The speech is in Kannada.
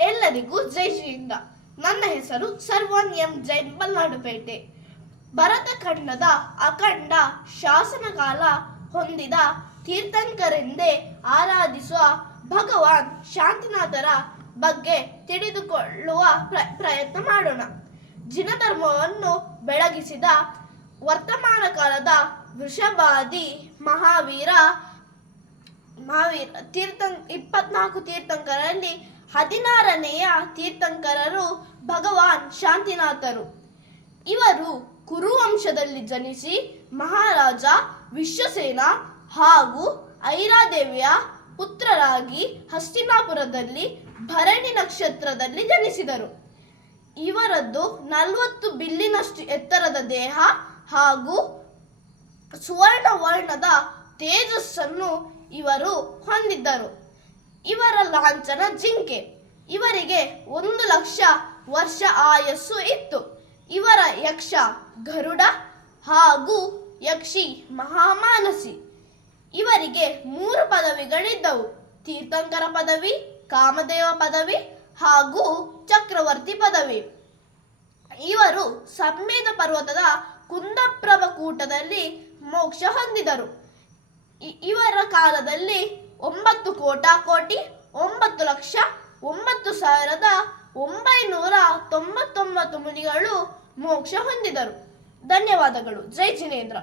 ಎಲ್ಲರಿಗೂ ಜೈ ಶ್ರೀಯಿಂದ. ನನ್ನ ಹೆಸರು ಸರ್ವನ್ ಎಂ ಜೈನ್ ಬಲ್ನಾಡುಪೇಟೆ ಭರತ ಖಂಡದ ಅಖಂಡ ಶಾಸನಕಾಲ ಹೊಂದಿದ ತೀರ್ಥಂಕರೆಂದೇ ಆರಾಧಿಸುವ ಭಗವಾನ್ ಶಾಂತಿನಾಥರ ಬಗ್ಗೆ ತಿಳಿದುಕೊಳ್ಳುವ ಪ್ರ- ಪ್ರಯತ್ನ ಮಾಡೋಣ. ಜಿನಧರ್ಮವನ್ನು ಬೆಳಗಿಸಿದ ವರ್ತಮಾನ ಕಾಲದ ವೃಷಭಾದಿ ಮಹಾವೀರ ಮಹಾವೀರ ತೀರ್ಥ, ಇಪ್ಪತ್ನಾಲ್ಕು ತೀರ್ಥಂಕರಲ್ಲಿ ಹದಿನಾರನೆಯ ತೀರ್ಥಂಕರರು ಭಗವಾನ್ ಶಾಂತಿನಾಥರು. ಇವರು ಕುರುವಂಶದಲ್ಲಿ ಜನಿಸಿ ಮಹಾರಾಜ, ವಿಶ್ವಸೇನ ಹಾಗೂ ಐರಾದೇವಿಯ ಪುತ್ರರಾಗಿ ಹಸ್ತಿನಾಪುರದಲ್ಲಿ ಭರಣಿ ನಕ್ಷತ್ರದಲ್ಲಿ ಜನಿಸಿದರು. ಇವರದ್ದು ನಲವತ್ತು ಬಿಲ್ಲಿನಷ್ಟು ಎತ್ತರದ ದೇಹ ಹಾಗೂ ಸುವರ್ಣ ವರ್ಣದ ತೇಜಸ್ಸನ್ನು ಇವರು ಹೊಂದಿದ್ದರು. ಲಾಂಛನ ಜಿಂಕೆ. ಇವರಿಗೆ ಒಂದು ಲಕ್ಷ ವರ್ಷ ಆಯಸ್ಸು ಇತ್ತು. ಇವರ ಯಕ್ಷ ಗರುಡ ಹಾಗೂ ಯಕ್ಷಿ ಮಹಾಮಾನಸಿ. ಇವರಿಗೆ ಮೂರು ಪದವಿಗಳಿದ್ದವು. ತೀರ್ಥಂಕರ ಪದವಿ, ಕಾಮದೇವ ಪದವಿ ಹಾಗೂ ಚಕ್ರವರ್ತಿ ಪದವಿ. ಇವರು ಸಮ್ಮೇದ ಪರ್ವತದ ಕುಂದಪ್ರಭ ಕೂಟದಲ್ಲಿ ಮೋಕ್ಷ ಹೊಂದಿದರು. ಇವರ ಕಾಲದಲ್ಲಿ ಒಂಬತ್ತು ಕೋಟಾ ಕೋಟಿ ಒಂಬತ್ತು ಲಕ್ಷ ಒಂಬತ್ತು ಸಾವಿರದ ಒಂಬೈನೂರ ತೊಂಬತ್ತೊಂಬತ್ತು ಮುನಿಗಳು ಮೋಕ್ಷ ಹೊಂದಿದರು. ಧನ್ಯವಾದಗಳು. ಜೈ ಜಿನೇಂದ್ರ.